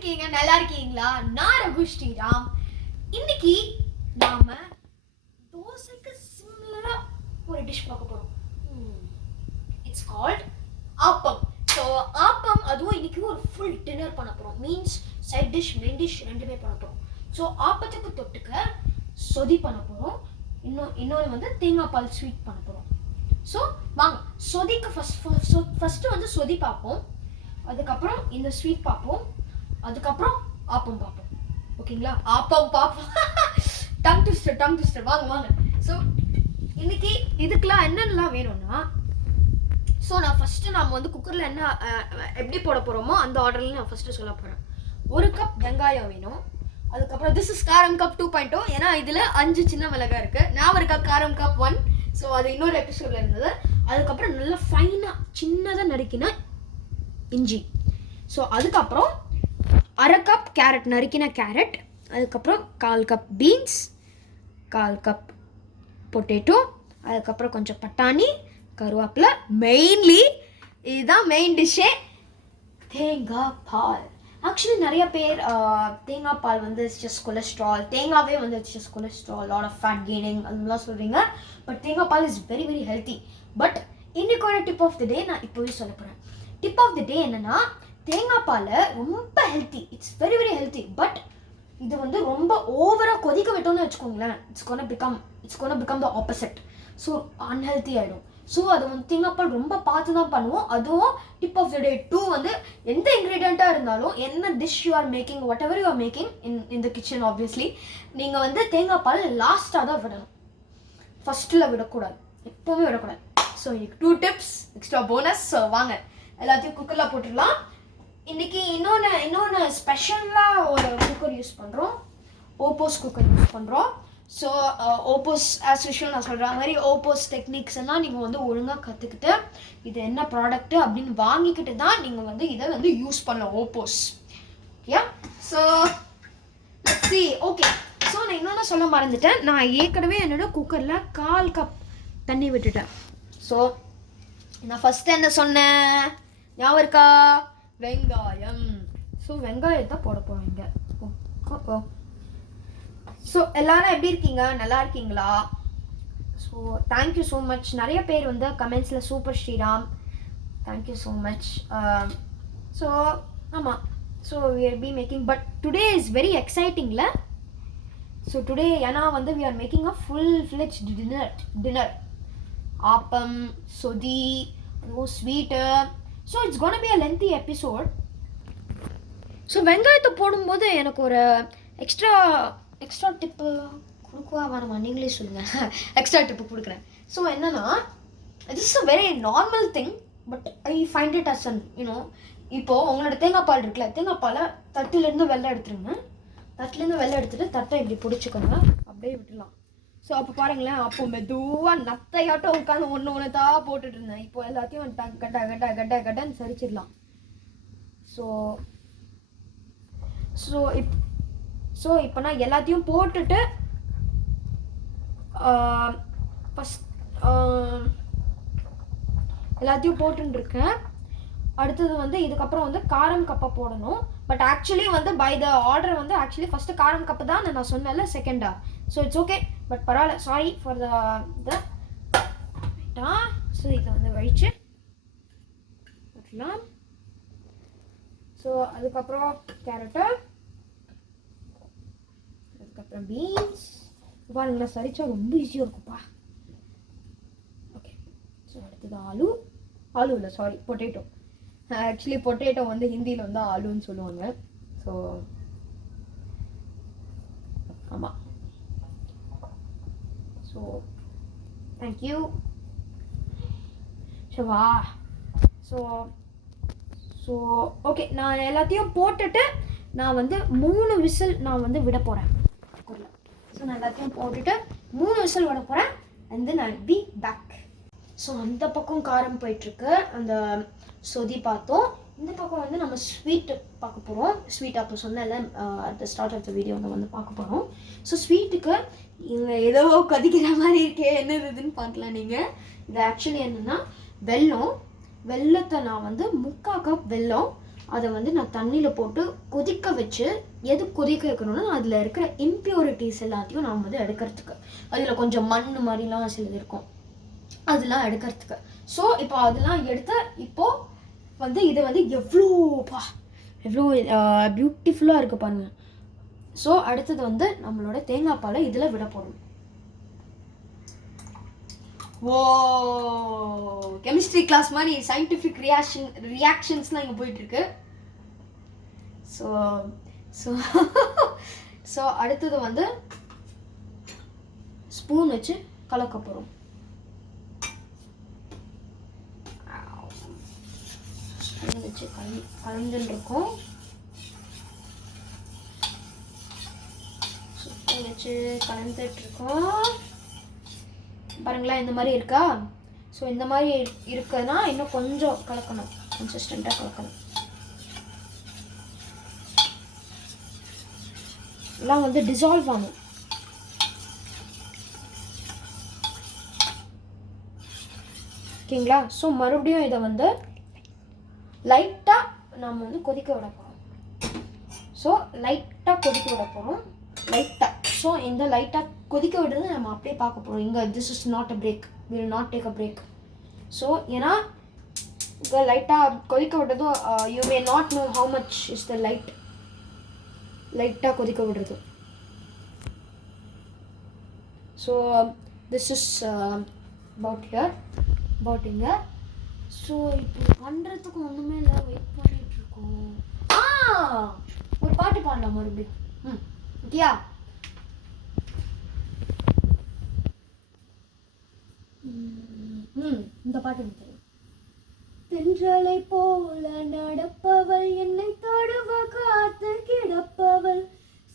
இருக்கீங்க? நல்லா இருக்கீங்களா? நான் ரகு ஸ்ரீராம். இன்னைக்கு நாம தோசைக்கு சிமிலரா ஒரு டிஷ் பார்க்க போறோம். It's called appam. So appam அதுவும் இன்னைக்கு ஒரு ஃபுல் டின்னர் பண்ண போறோம். Means side dish main dish ரெண்டுமே பண்ண போறோம். ஸோ ஆப்பத்துக்கு தொட்டுக்க சொதி பண்ண போறோம். இன்னொன்று வந்து தேங்காய் பால் ஸ்வீட் பண்ண போறோம். ஸோ வாங்க சொதிக்கு ஃபர்ஸ்ட் வந்து சொதி பார்ப்போம், அதுக்கப்புறம் இந்த ஸ்வீட் பார்ப்போம், அதுக்கப்புறம் ஆப்பம் பார்ப்போம். ஓகேங்களா? ஆப்பம் பார்ப்போம். டங் ட்விஸ்டர் வாங்க வாங்க. ஸோ இன்னைக்கு இதுக்கெல்லாம் என்னென்னலாம் வேணும்னா, ஸோ நான் ஃபஸ்ட்டு நம்ம வந்து குக்கரில் என்ன எப்படி போட போகிறோமோ அந்த ஆர்டரில் நான் ஃபஸ்ட்டு சொல்ல போகிறேன். 1 கப் வெங்காயம் வேணும். அதுக்கப்புறம் திஸ் இஸ் காரம் கப் 2.0. ஏன்னா இதில் 5 சின்ன மிளகாய் இருக்குது. நான் ஒரு கப் காரம் கப் 1. ஸோ அது இன்னொரு எபிசோடில் இருந்தது. அதுக்கப்புறம் நல்லா ஃபைனாக சின்னதாக நறுக்கின இஞ்சி. ஸோ அதுக்கப்புறம் 1/2 கப் கேரட், நறுக்கின கேரட். அதுக்கப்புறம் 1/4 கப் பீன்ஸ், 1/4 கப் பொட்டேட்டோ, அதுக்கப்புறம் கொஞ்சம் பட்டாணி, கருவேப்பிலை. மெயின்லி இதுதான் மெயின் டிஷ்ஷே, தேங்காய் பால். ஆக்சுவலி நிறைய பேர் தேங்காய் பால் வந்து இட்ஸ் ஜஸ்ட் கொலஸ்ட்ரால், தேங்காவே வந்து it's just cholesterol, lot of fat gaining அதெல்லாம் சொல்கிறீங்க. பட் தேங்காய் பால் is very very healthy. But இன்னைக்கோட டிப் ஆஃப் தி டே நான் இப்போவே சொல்ல போகிறேன். டிப் ஆஃப் தி டே என்னன்னா, தேங்காய் பால் ரொம்ப healthy, it's very very healthy. But இது வந்து ரொம்ப ஓவராக கொதிக்க விட்டோம்னு வச்சுக்கோங்களேன், it's gonna become the opposite. So unhealthy ஆகிடும். ஸோ அது வந்து தேங்காய் பால் ரொம்ப பார்த்து தான் பண்ணுவோம். அதுவும் டிப் ஆஃப் த டே 2 வந்து எந்த இன்க்ரீடியண்ட்டாக இருந்தாலும், என்ன dish you are making, what ever you are making in the kitchen, obviously நீங்கள் வந்து தேங்காய் பால் லாஸ்ட்டாக தான் விடணும், ஃபஸ்ட்டில் விடக்கூடாது, எப்போவுமே விடக்கூடாது. ஸோ இன்னைக்கு 2 டிப்ஸ் எக்ஸ்ட்ரா போனஸ். ஸோ வாங்க எல்லாத்தையும் குக்கரில் போட்டுடலாம். இன்றைக்கி இன்னொன்று ஸ்பெஷலாக ஒரு குக்கர் யூஸ் பண்ணுறோம், ஓப்போஸ் குக்கர் யூஸ் பண்ணுறோம். ஸோ ஓப்போஸ் ஆஸ் யூஷுவல் நான் சொல்கிற மாதிரி ஓப்போஸ் டெக்னிக்ஸ் எல்லாம் நீங்கள் வந்து ஒழுங்காக கற்றுக்கிட்டு இது என்ன ப்ராடக்ட்டு அப்படின்னு வாங்கிக்கிட்டு தான் நீங்கள் வந்து இதை வந்து யூஸ் பண்ணலாம், oppose. Okay, so see okay. So நான் இன்னொன்று சொல்ல மறந்துட்டேன், நான் ஏற்கனவே என்னோட குக்கரில் 1/4 கப் தண்ணி விட்டுட்டேன். ஸோ நான் ஃபஸ்ட்டு என்ன சொன்னேன் ஞாபகம் இருக்கா? வெங்காயம். ஸோ வெங்காயத்தை போட போவீங்க. ஓ ஸோ எல்லாரும் எப்படி இருக்கீங்க? நல்லா இருக்கீங்களா? So thank you so much. நிறைய பேர் வந்து கமெண்ட்ஸில் super Sriram, thank you so much. So ஆமாம், so we are be making, but today is வெரி எக்ஸைட்டிங்ல. ஸோ டுடே ஏன்னா வந்து we are making a full fledge dinner. Appam, சொதி, sweet. So it's gonna be a lengthy episode. So வெங்காயத்தை போடும்போது எனக்கு ஒரு எக்ஸ்ட்ரா டிப்பு கொடுக்குவா வேணாமா? நீங்களே சொல்லுங்கள். எக்ஸ்ட்ரா டிப்பு கொடுக்குறேன். ஸோ என்னன்னா, it is a very normal thing, but I find it as an you know. இப்போது உங்களோட தேங்காய் பால் இருக்குல்ல, தேங்காய் பாலை தட்டிலேருந்து வெளில எடுத்துருங்க. தட்டிலேருந்து வெளில எடுத்துகிட்டு தட்டை இப்படி பிடிச்சிக்கோங்க, அப்படியே விட்டுடலாம். ஸோ அப்போ பாருங்களேன், அப்போ மெதுவாக நத்தையாட்டம் உட்காந்து ஒன்று தான் போட்டுட்டு இருந்தேன். இப்போ எல்லாத்தையும் கட்டன்னு சரிச்சிடலாம். ஸோ இப்போ நான் எல்லாத்தையும் போட்டுட்டு எல்லாத்தையும் போட்டுருக்கேன். அடுத்தது வந்து இதுக்கப்புறம் வந்து காரம் கப்பை போடணும். பட் ஆக்சுவலி வந்து பை த ஆர்டர் வந்து ஆக்சுவலி ஃபஸ்ட்டு காரம் கப்பு தான் நான் சொன்னேன்ல, செகண்டா. ஸோ இட்ஸ் ஓகே, பட் பரவாயில்ல, சாரி ஃபார் த ஸோ இதை வந்து வழிச்சு விட்டுலாம். ஸோ அதுக்கப்புறம் கேரட்டு, அதுக்கப்புறம் பீன்ஸ். பாருங்களா, சரிச்சா ரொம்ப ஈஸியாக இருக்குப்பா. ஓகே, ஸோ அடுத்தது ஆலு இல்லை சாரி, பொட்டேட்டோ. ஆக்சுவலி பொட்டேட்டோ வந்து ஹிந்தியில் வந்து ஆலுன்னு சொல்லுவாங்க. ஸோ ஆமாம். So thank you. வா ஸோ ஓகே, நான் எல்லாத்தையும் போட்டுட்டு நான் வந்து 3 விசில் நான் வந்து விட போகிறேன் குக்கரில். ஸோ நான் எல்லாத்தையும் போட்டுட்டு 3 விசில் விட போகிறேன். And then I will be back. So அந்த பக்கம் காரம் போயிட்டுருக்கு, அந்த சொதி பார்த்தோம். இந்த பக்கம் வந்து நம்ம ஸ்வீட்டு பார்க்க போகிறோம். ஸ்வீட் அப்போ சொன்னேன்ல at the start of the video வந்து பார்க்க போகிறோம். ஸோ ஸ்வீட்டுக்கு இங்கே ஏதோ கொதிக்கிற மாதிரி இருக்கே, என்ன இதுன்னு பார்க்கலாம் நீங்கள். இது ஆக்சுவலி என்னென்னா வெல்லத்தை நான் வந்து 3/4 கப் வெல்லம், அதை வந்து நான் தண்ணியில் போட்டு கொதிக்க வச்சு, எது கொதிக்க வைக்கணும்னா அதில் இருக்கிற இம்ப்யூரிட்டிஸ் எல்லாத்தையும் நாம் வந்து எடுக்கிறதுக்கு, அதில் கொஞ்சம் மண் மாதிரிலாம் சிலது இருக்கும், அதெல்லாம் எடுக்கிறதுக்கு. ஸோ இப்போ அதெல்லாம் எடுத்து இப்போது வந்து இது வந்து எவ்வளோ பியூட்டிஃபுல்லாக இருக்குது பாருங்கள். ஸோ அடுத்தது வந்து நம்மளோட தேங்காய் பாலை இதில் விட போகிறோம். ஓ, கெமிஸ்ட்ரி கிளாஸ் மாதிரி சயின்டிஃபிக் ரியாக்ஷன்ஸ்லாம் இங்கே போயிட்டுருக்கு. ஸோ ஸோ ஸோ அடுத்தது வந்து ஸ்பூன் வச்சு கலக்க போகிறோம். ஸ்பூன் வச்சு கலந்துன்னு இருக்கோம். ஸ்பூன் வச்சு கலந்துட்டு இருக்கோம். பாருங்களேன், இந்த மாதிரி இருக்கா? ஸோ இந்த மாதிரி இருக்குன்னா இன்னும் கொஞ்சம் கலக்கணும், கன்சிஸ்டண்ட்டாக கலக்கணும். எல்லாம் வந்து டிசால்வ் ஆகும். ஓகேங்களா? ஸோ மறுபடியும் இதை வந்து லைட்டாக நம்ம வந்து கொதிக்க விட போகிறோம். ஸோ லைட்டாக கொதிக்க விட போகிறோம், லைட்டாக. ஸோ இந்த லைட்டாக கொதிக்க விடுறது நம்ம அப்படியே பார்க்க போகிறோம். இங்கே this is not a break, will not take a break. So ஏன்னா இங்கே லைட்டாக கொதிக்க விட்டதும் you may not know how much is the லைட்டாக கொதிக்க விடுறது. ஸோ திஸ் இஸ் அபவுட் இங்கே. ஸோ இப்போ பண்ணுறதுக்கு ஒன்றுமே இல்லை, வெயிட் பண்ணிகிட்ருக்கோம். ஒரு பாட்டு பாடலாம் மறுபடியும். ஓகேயா? இந்த பாட்டு எனக்கு தெரியும். தென்றலை போல நடப்பவள், என்னை தொடுவ காத்து கிடப்பவள்,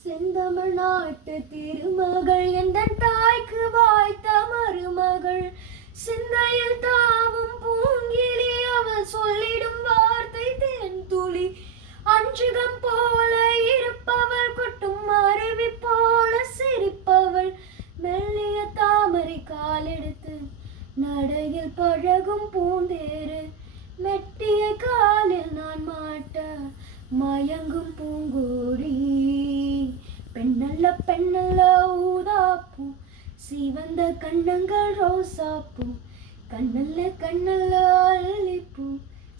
செந்தமிழ் நாட்டு திருமகள், எந்த தாய்க்கு வாய்த்த மருமகள், சிந்தையில் தாவும் பூங்கிலி, அவள் சொல்லிடும் வார்த்தை தேன்துளி, அஞ்சுகம் போல இருப்பவள், கொட்டும் அருவி போல சிரிப்பவள், மெல்லிய தாமரை காலெடுத்து நடையில் பழகும் பூந்தேரு, மெட்டிய காலில் நான் மாட்ட மயங்கும் பூங்கோடி, பெண்ணல்ல பெண்ணல்ல ஊதாப்பூ, சிவந்த கண்ணங்கள் ரோசாப்பூ, கண்ணல்ல கண்ணல்ல அல்லிப்பூ,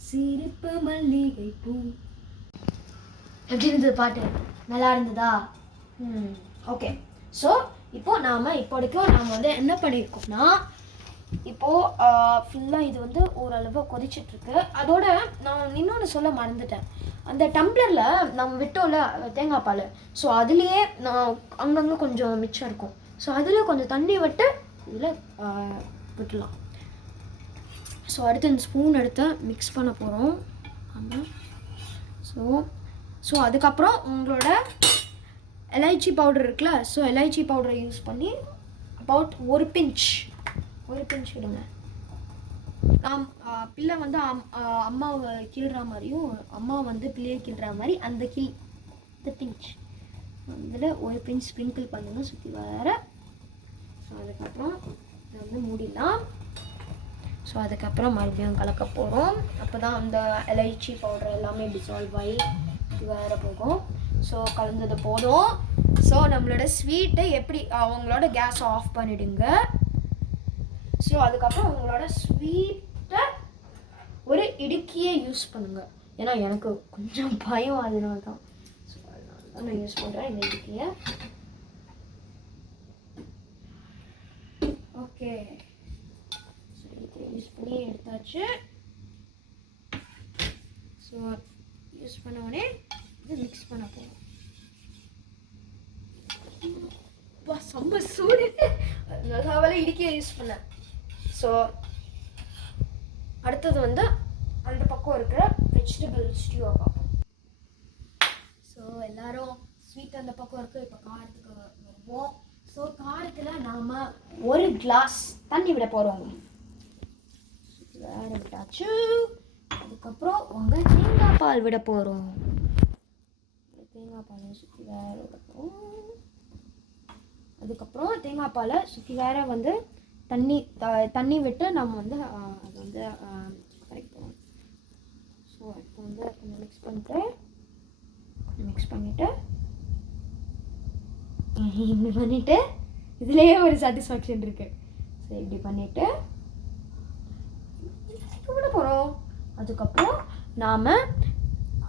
சிரிப்பு மல்லிகை பூ. எப்படி இருந்தது பாட்டு? நல்லா இருந்ததா? ஓகே. ஸோ இப்போதைக்கும் நாம் வந்து என்ன பண்ணியிருக்கோம்னா, இப்போது ஃபுல்லாக இது வந்து ஓரளவு கொதிச்சிட்ருக்கு. அதோட நான் இன்னொன்று சொல்ல மறந்துட்டேன். அந்த டம்ளரில் நம்ம விட்டோம்ல தேங்காய் பால், ஸோ அதுலேயே நான் அங்கங்கே கொஞ்சம் மிச்சம் இருக்கும். ஸோ அதில் கொஞ்சம் தண்ணி விட்டு இதில் விட்டுலாம். ஸோ அடுத்து இந்த ஸ்பூன் எடுத்து மிக்ஸ் பண்ண போகிறோம். ஆமாம். ஸோ அதுக்கப்புறம் உங்களோட எலைச்சி பவுடர் இருக்குல்ல, ஸோ எலைச்சி பவுடரை யூஸ் பண்ணி அபவுட் ஒரு பிஞ்ச் விடுங்க. பிள்ளை வந்து அம்மாவை கிள்ற மாதிரியும், அம்மா வந்து பிள்ளையை கிள்ற மாதிரி அந்த பிஞ்ச் அதில் ஒரு பிஞ்ச் ஸ்ப்ரிங்கிள் பண்ணணும் சுற்றி வர. ஸோ அதுக்கப்புறம் இதை வந்து மூடிடலாம். ஸோ அதுக்கப்புறம் மறுபடியும் கலக்க போகிறோம். அப்போ தான் அந்த எலைச்சி பவுடர் எல்லாமே டிசால்வ் ஆகி வேறு போகும். ஸோ கலந்தது போதும். ஸோ நம்மளோட ஸ்வீட்டை எப்படி அவங்களோட கேஸை ஆஃப் பண்ணிவிடுங்க. ஸோ அதுக்கப்புறம் உங்களோட ஸ்வீட்டை ஒரு இடுக்கியை யூஸ் பண்ணுங்கள். ஏன்னா எனக்கு கொஞ்சம் பயம், அதனால தான். ஸோ அதனால தான் நான் யூஸ் பண்ணுறேன் இந்த இடுக்கியை. ஓகே. ஸோ இதை யூஸ் பண்ணி எடுத்தாச்சு. ஸோ யூஸ் பண்ண உடனே இது மிக்ஸ் பண்ண போகிறோம். செம்ம சூடு, நல்லாவே இடுக்கியை யூஸ் பண்ணேன். ஸோ அடுத்தது வந்து அந்த பக்கம் இருக்கிற வெஜிடபிள் ஸ்டியூவை பார்ப்போம். ஸோ எல்லாரும் ஸ்வீட் அந்த பக்கம் இருக்குது. இப்போ காரத்துக்கு வருவோம். ஸோ காரத்தில் நாம் ஒரு கிளாஸ் தண்ணி விட போகிறோம். வேறு விட்டாச்சு. அதுக்கப்புறம் உங்கள் தேங்காய் பால் விட போகிறோம். தேங்காய் பாலை சுற்றி வேறு விட போகிறோம். அதுக்கப்புறம் தேங்காய் பாலை சுற்றி வேற வந்து தண்ணி விட்டு நம்ம வந்து அதை வந்து கரெக்ட் பண்ணுவோம். ஸோ இப்போ வந்து கொஞ்சம் மிக்ஸ் பண்ணிவிட்டு இப்படி பண்ணிவிட்டு இதுலேயே ஒரு சாட்டிஸ்ஃபேக்ஷன் இருக்குது. ஸோ இப்படி பண்ணிவிட்டு விட போகிறோம். அதுக்கப்புறம் நாம்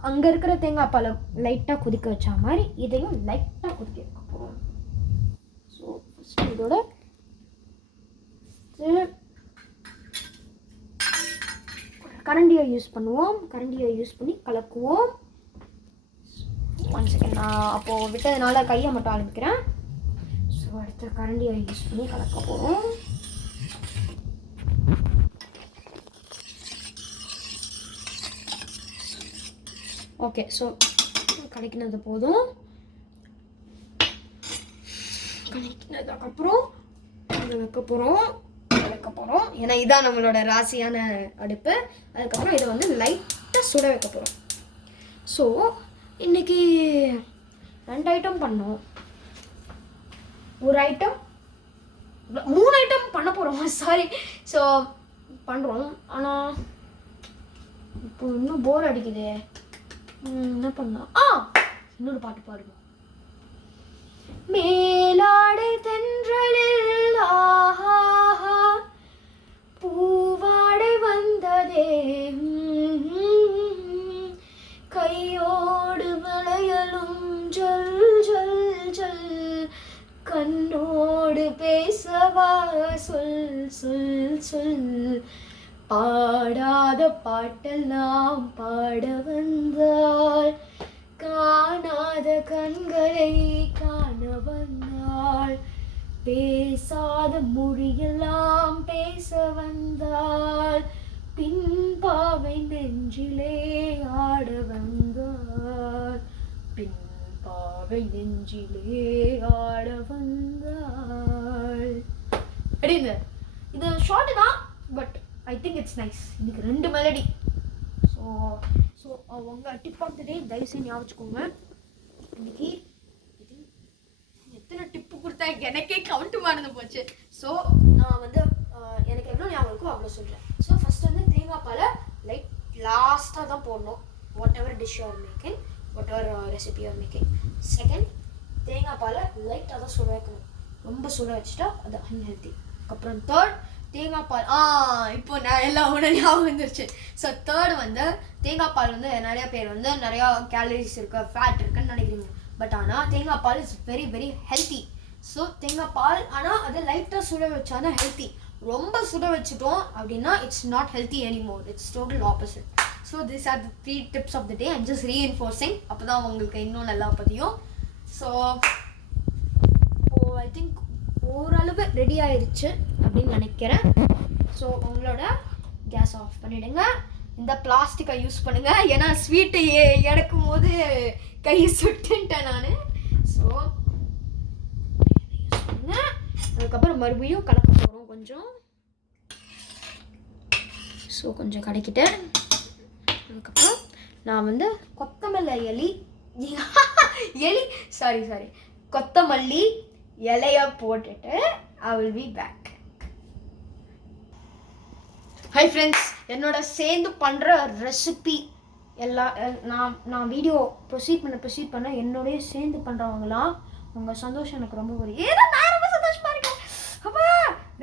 அங்கே இருக்கிற தேங்காய் பாலை லைட்டாக கொதிக்க வச்ச மாதிரி இதையும் லைட்டாக கொதிக்க வைக்க போகிறோம். ஸோ ஃபஸ்ட்டு இதோட கரண்டியை யூஸ் பண்ணுவோம். கரண்டியை யூஸ் பண்ணி கலக்குவோம். 1 செகண்ட், நான் அப்போது விட்டதுனால கையை மட்டும் ஆரம்பிக்கிறேன். ஸோ அடுத்த கரண்டியை யூஸ் பண்ணி கலக்க போகிறோம். ஓகே, ஸோ கலக்கினது போதும். கலக்கினதுக்கப்புறம் இதை வைக்க போகிறோம். ஏன்னா இதான் நம்மளோட ராசியான அடுப்பு. அதுக்கப்புறம் இதை வந்து லைட்டாக சுட வைக்க போகிறோம். ஸோ இன்றைக்கி 2 ஐட்டம் பண்ணோம். ஒரு ஐட்டம் 3 ஐட்டம் பண்ண போகிறோம். சாரி. ஸோ பண்ணுறோம். ஆனால் இப்போ இன்னும் போர் அடிக்குது. என்ன பண்ணலாம்? இன்னொரு பாட்டு பாடுவோம். மேலாடை தென்றலில் பூவாடை வந்ததே, கையோடு வளையலும் ஜல் ஜல் ஜல், கண்ணோடு பேசவா சொல் சொல் சொல், பாடாத பாட்டெல்லாம் பாட வந்தாள், காணாத கண்களை காண வந்தாள், பேசாத மொழியெல்லாம் பேச வந்தாள், பின்பாவை நெஞ்சிலே ஆட வந்தாள், பின்பாவை நெஞ்சிலே ஆட வந்தாள். அப்படிங்க இது ஷார்ட் தான், but I think it's nice. இன்னைக்கு 2 மெலடி. ஸோ உங்கள் டிப் ஆஃப் த டே தயவுசெய்து ஞாபகம் வச்சுக்கோங்க. இன்னைக்கு எத்தனை டிப்பு கொடுத்தா எனக்கே கவுண்ட் மறந்து போச்சு. ஸோ நான் வந்து எனக்கு எவ்வளோ ஞாபகம் இருக்கோ அவ்வளோ சொல்கிறேன். ஸோ ஃபஸ்ட் வந்து தேங்காய் பாலை லாஸ்ட்டாக தான் போடணும். What ever dish you are making, what ever recipe you are making. Second, தேங்காய் பாலை லைட்டாக தான் சுட வைக்கணும். ரொம்ப சுட வச்சுட்டா அது அன்ஹெல்தி. அப்புறம் தேர்ட், தேங்காய் பால் இப்போ நான் எல்லாம் உடனே ஞாபகம் வந்துருச்சு. ஸோ தேர்ட் வந்து தேங்காய் பால் வந்து நிறைய பேர் வந்து நிறையா கேலரிஸ் இருக்கு, ஃபேட் இருக்குன்னு நினைக்கிறீங்க. பட் ஆனால் தேங்காய் பால் is very very healthy. So தேங்காய் பால் ஆனால் அதை லைட்டாக சுட வச்சா தான் ஹெல்த்தி. ரொம்ப சுட வச்சுட்டோம் அப்படின்னா it's not healthy anymore. It's total opposite. So this are the 3 tips of the day. I'm just reinforcing. அப்போ தான் உங்களுக்கு இன்னும் நல்லா பதியும். ஸோ ஐ திங்க் ஓரளவு ரெடி ஆயிடுச்சு அப்படின்னு நினைக்கிறேன். ஸோ உங்களோட கேஸ் ஆஃப் பண்ணிவிடுங்க. இந்த பிளாஸ்டிக்கை யூஸ் பண்ணுங்கள். ஏன்னா ஸ்வீட்டு எடுக்கும் போது கை சுட்டுன்ட்டேன் நான். ஸோ யூஸ் பண்ணுங்கள். அதுக்கப்புறம் மறுபடியும் கலக்க போகிறோம் கொஞ்சம். ஸோ கொஞ்சம் கலக்கிட்டேன். அதுக்கப்புறம் நான் வந்து கொத்தமல்லி கொத்தமல்லி இலைய போட்டுட்டு I will be back. Hi friends, என்னோட சேர்ந்து பண்ணுற ரெசிபி நான் வீடியோ ப்ரொசீட் பண்ண என்னோடய சேர்ந்து பண்ணுறவங்களாம் உங்கள் சந்தோஷம் எனக்கு ரொம்ப வரும். ஏன்னா நான் ரொம்ப சந்தோஷமாக இருக்கேன். அப்பா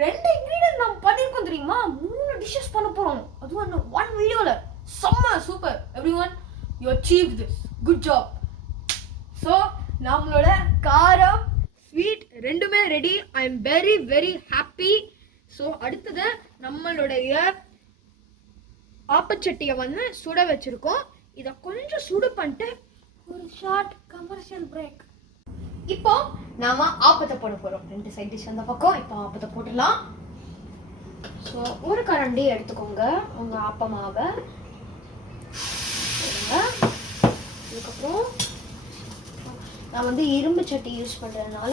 2 இன்க்ரீடியன்ட் நம்ம பண்ணியிருக்கோம் தெரியுமா? 3 டிஷ்ஷஸ் பண்ண போகிறோம். அதுவும் 1 வீடியோவில். செம்ம super. Everyone, you achieve this. Good job. So நம்மளோட காரம் ஸ்வீட் ரெண்டுமே ready. I am very very happy. So அடுத்தது நம்மளுடைய ஆப்பச்சட்டியை வந்து சுட வச்சிருக்கோம். இதை கொஞ்சம் சுடு பண்ணிட்டு ஒரு ஷார்ட் கமர்ஷியல் பிரேக். இப்போ நாம ஆப்பத்தை போட போறோம். 2 சைட் டிஷ் அந்த பக்கம். இப்போ ஆப்பத்தை போட்டுடலாம். ஸோ ஒரு கரண்டி எடுத்துக்கோங்க உங்க ஆப்ப மாவை. அதுக்கப்புறம் நான் வந்து இரும்பு சட்டி யூஸ் பண்ணுறதுனால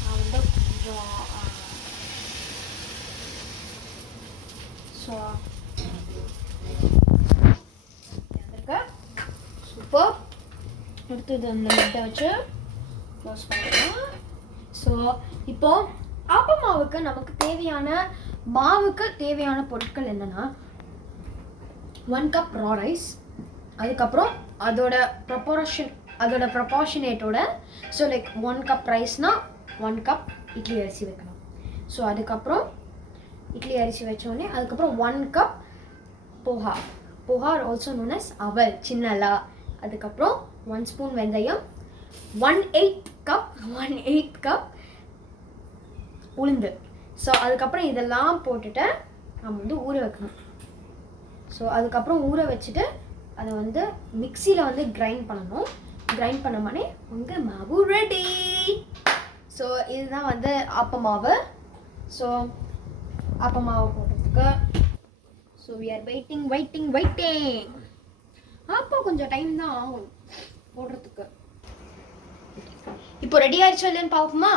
நான் வந்து கொஞ்சம் சூப்பர். அடுத்தது அந்த லிட்டை வச்சு க்ளோஸ் பண்ணிடலாம். ஸோ இப்போ ஆப்ப மாவுக்கு நமக்கு தேவையான மாவுக்கு தேவையான பொருட்கள் என்னென்னா 1 கப் ரா ரைஸ், அதுக்கப்புறம் அதோட ப்ரொபோர்ஷனேட்டோட, ஸோ லைக் 1 கப் ரைஸ்னால் 1 கப் இட்லி அரிசி வைக்கணும். ஸோ அதுக்கப்புறம் இட்லி அரிசி வச்சோடனே அதுக்கப்புறம் 1 cup poha also known as aval சின்னலா, அதுக்கப்புறம் 1 ஸ்பூன் வெந்தயம், 1/8 கப் உளுந்து. ஸோ அதுக்கப்புறம் இதெல்லாம் போட்டுட்டு நம்ம வந்து ஊற வைக்கணும். ஸோ அதுக்கப்புறம் ஊற வச்சுட்டு அதை வந்து மிக்சியில் வந்து கிரைண்ட் பண்ணணும். கிரைண்ட் பண்ணோடனே உங்கள் மாவு ரெடி. ஸோ இதுதான் வந்து ஆப்ப மாவு. ஸோ ஆப்ப மாவு போடுறதுக்கு ஸோ வி ஆர் வெயிட்டிங். அப்போ கொஞ்சம் டைம் தான் ஆகும் போடுறதுக்கு. இப்போ ரெடி ஆயிடுச்சா இல்லைன்னு பார்ப்போமா?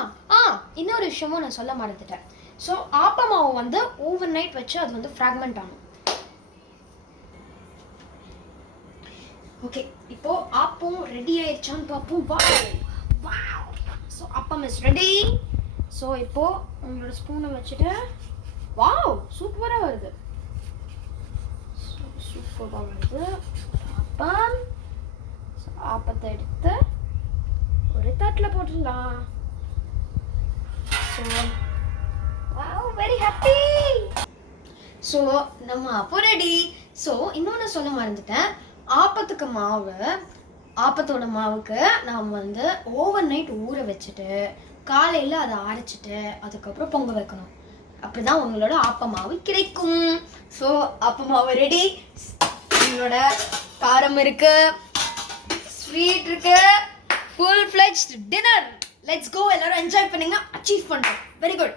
இன்னொரு விஷயமும் நான் சொல்ல மறந்துட்டேன். ஸோ ஆப்ப மாவு வந்து ஓவர் நைட் வச்சு அது வந்து ஃப்ராக்மெண்ட் ஆகும். ஓகே, இப்போ ஆப்பம் ரெடி ஆயிடுச்சான்னு பார்ப்போம். Wow. So appam is ready. So இப்போ உங்களோட ஸ்பூனை வச்சுட்டு வாவ் சூப்பராக வருது. ஆப்பம். ஆப்பத்தை எடுத்து ஒரு தட்டில் போட்டுடலாம். So wow very happy. So நம்ம அப்போ ரெடி. ஸோ இன்னொன்று சொல்ல மறந்துட்டேன். ஆப்பத்தோட மாவுக்கு நாம் வந்து ஓவர் நைட் ஊற வச்சுட்டு காலையில் அதை அரைச்சிட்டு அதுக்கப்புறம் பொங்க வைக்கணும். அப்படிதான் உங்களோட ஆப்ப மாவு கிடைக்கும். ஸோ ஆப்ப மாவு ரெடி. உங்களோட காரம் இருக்கு, ஸ்வீட் இருக்கு, full fledged dinner. Let's go, எல்லாரும் என்ஜாய் பண்ணுங்க, அச்சீவ் பண்ணுறோம். Very good.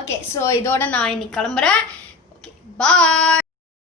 ஓகே, ஸோ இதோட நான் இன்னைக்கு கிளம்புறேன். ஓகே, பாய்.